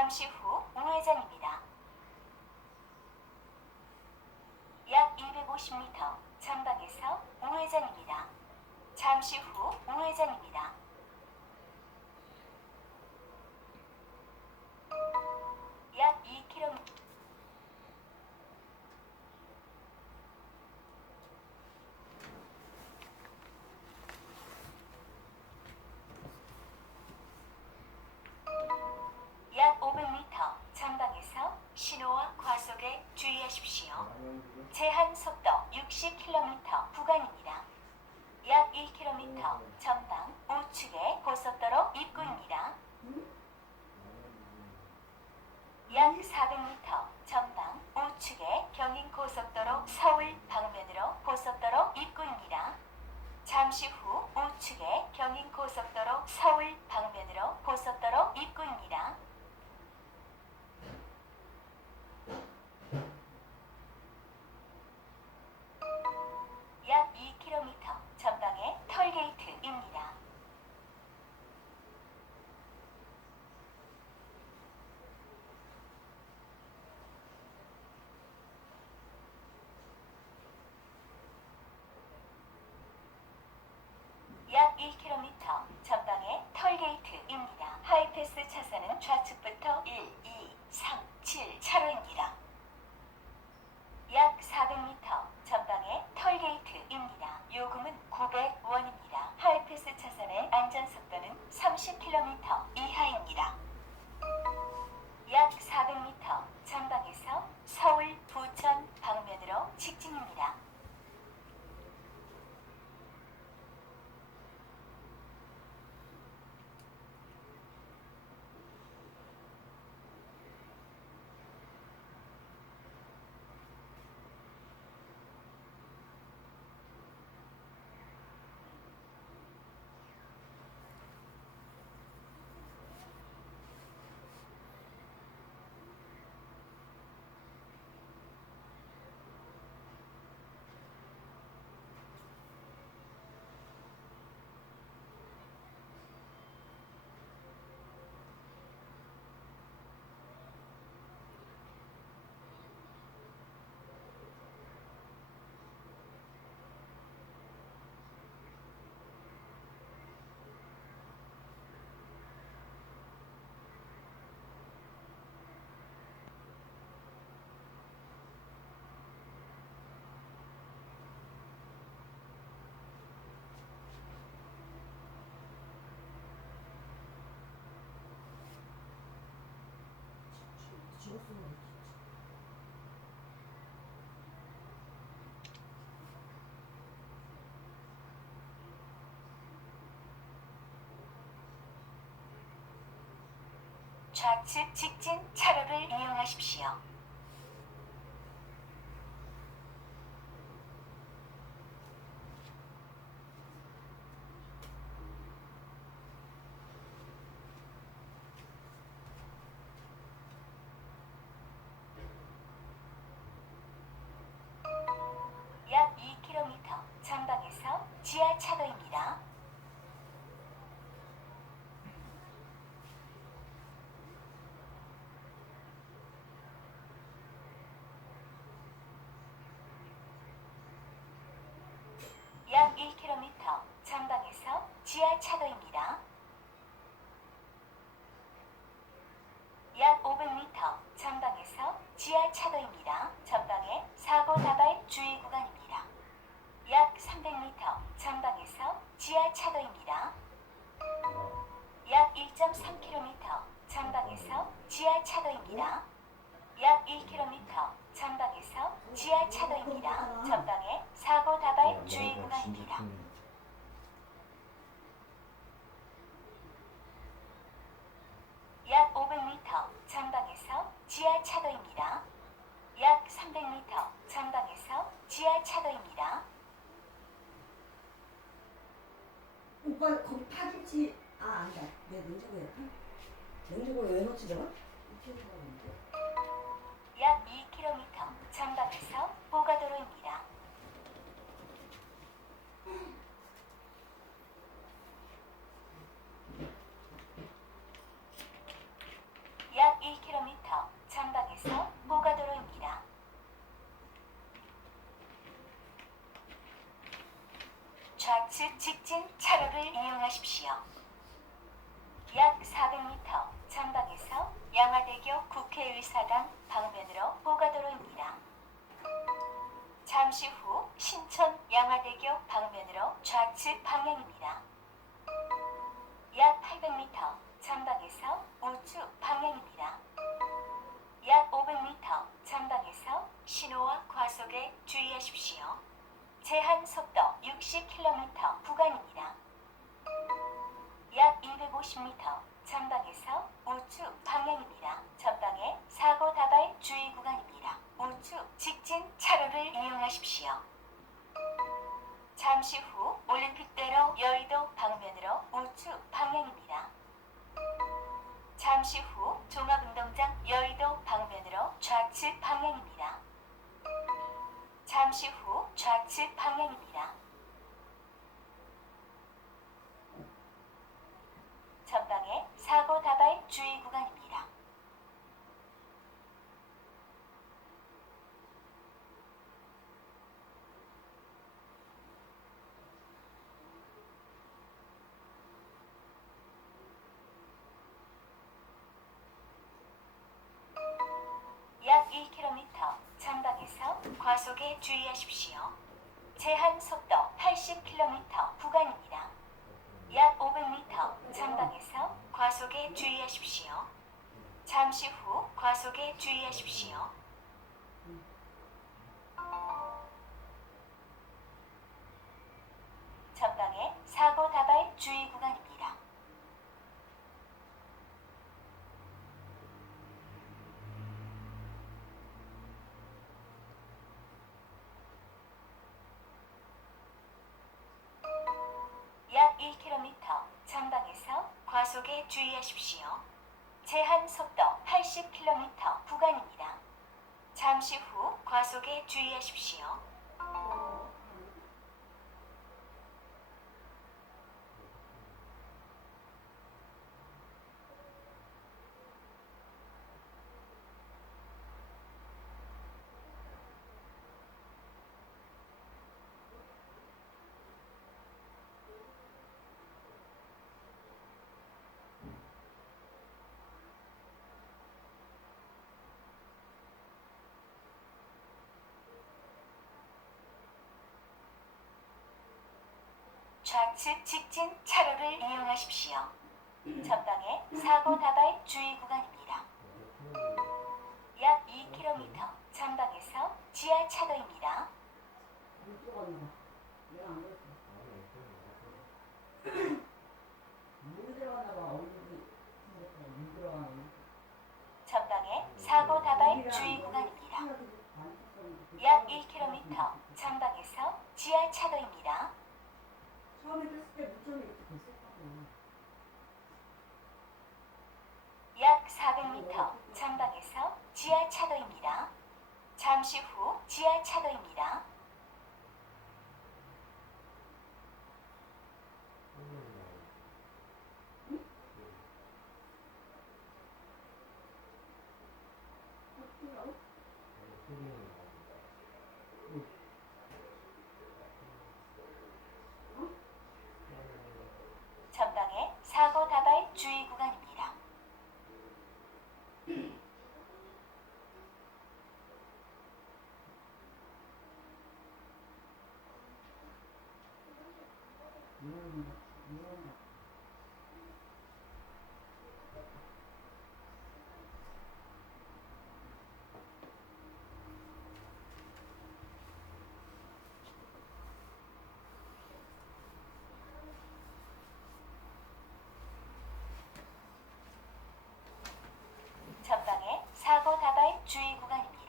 잠시 후 우회전입니다. 약 250m 전방에서 우회전입니다. 잠시 후 우회전입니다. 주의하십시오. 제한 속도 60km 구간입니다. 약 1km 전방 우측에 고속도로 입구입니다. 약 400m 전방 우측에 경인고속도로 서울 방면으로 고속도로 입구입니다. 잠시 후 우측에 경인고 7 차로입니다. 약 400m 전방에 털게이트입니다. 요금은 900원입니다. 하이패스 차선의 안전속도는 30km 이하입니다. 약 400m 전방에서 서울 부천 방면으로 직진입니다. 좌측 직진 차로를 이용하십시오. 약 2km 전방에서 지하 차도입니다. 약 1km 전방에서 지하 차도입니다. 차도입니다. 약 1.3km 전방에서 지하 차도입니다. 약 1km 전방에서 지하 차도입니다. 전방에 사고 나발 주의 구간입니다. 약 500m 전방에서 지하 차도입니다. 약 300m 그거 거기 파김치 아 아니다 내 냉장고에 냉장고에 왜 넣지 내가? 약 2km 장박에서 보가도로입니다. 약 1km 장박에서 보가도로입니다. 좌측 직진 차로를 이용하십시오. 약 400m 전방에서 양화대교 국회의사당 방면으로 보가도로입니다. 잠시 후 신촌 양화대교 방면으로 좌측 방향입니다. 약 800m 전방에서 우측 방향입니다. 약 500m 전방에서 신호와 과속에 주의하십시오. 제한 속도 60km 구간입니다. 약 250m 전방에서 우측 방향입니다. 전방에 사고 다발 주의 구간입니다. 우측 직진 차로를 이용하십시오. 잠시 후 올림픽대로 여의도 방면으로 우측 방향입니다. 잠시 후 종합운동장 여의도 방면으로 좌측 방향입니다. 잠시 후 좌측 방향입니다. 전방에 사고 다발 주의 구간입니다. 약 1km 전방에서 과속에 주의하십시오. 제한 속도 80km 구간입니다. 약 500m 전방에서 과속에 주의하십시오. 잠시 후 과속에 주의하십시오. 전방에 사고 다발 주의 구간입니다. 약 1km 전방에서 과속에 주의하십시오. 제한 속도 80km 구간입니다. 잠시 후 과속에 주의하십시오. 좌측 직진 차로를 이용하십시오. 전방에 사고 다발 주의 구간입니다. 약 2km 전방에서 지하 차도입니다. 물 들어갔나? 내가 안 그랬어. 물이 들어갔나 봐. 얼굴이 생겼어. 물 들어가는. 전방에 사고 다발 주의 구간입니다. 약 1km 전방에서 지하 차도입니다. 처음에 됐을 때 물점이 이렇게 됐었거든. 약 400m 전방에서 지하 차도입니다. 잠시 후 지하 차도입니다. 전방에 사고 다발 주의 구간입니다. 이런 이런 전방에 사고 다발 주의 구간입니다.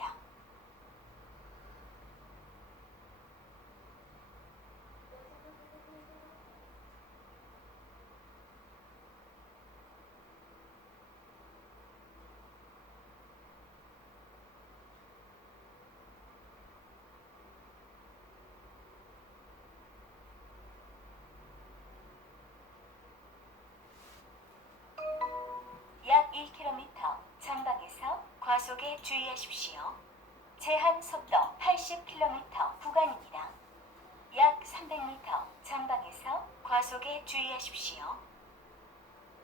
약 1km 전방에서 과속에 주의하십시오. 제한 속도 80km 구간입니다. 약 300m 전방에서 과속에 주의하십시오.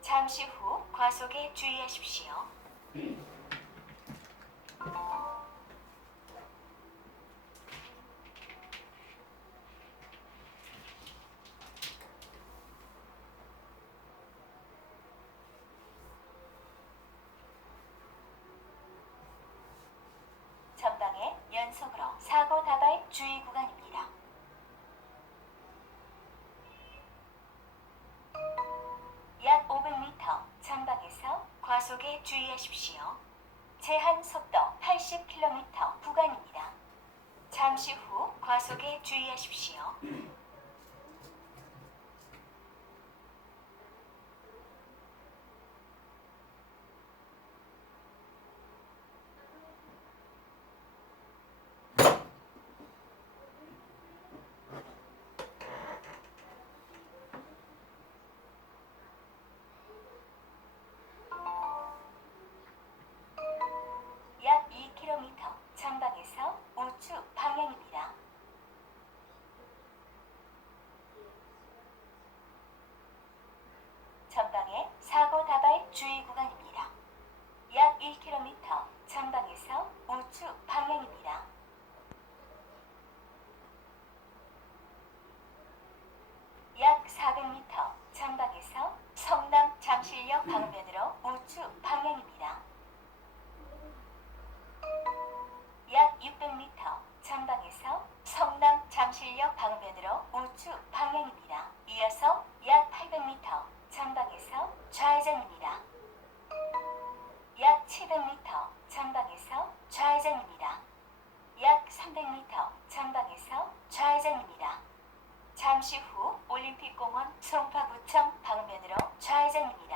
잠시 후 과속에 주의하십시오. 전방에 연속으로 사고 다발 주의 구간입니다. 약 500m 전방에서 과속에 주의하십시오. 제한 속도 80km 구간입니다. 잠시 후 과속에 주의하십시오. 잠실역 방면으로 우측 방향입니다. 이어서 약 800m 전방에서 좌회전입니다. 약 700m 전방에서 좌회전입니다. 약 300m 전방에서 좌회전입니다. 잠시 후 올림픽공원 송파구청 방면으로 좌회전입니다.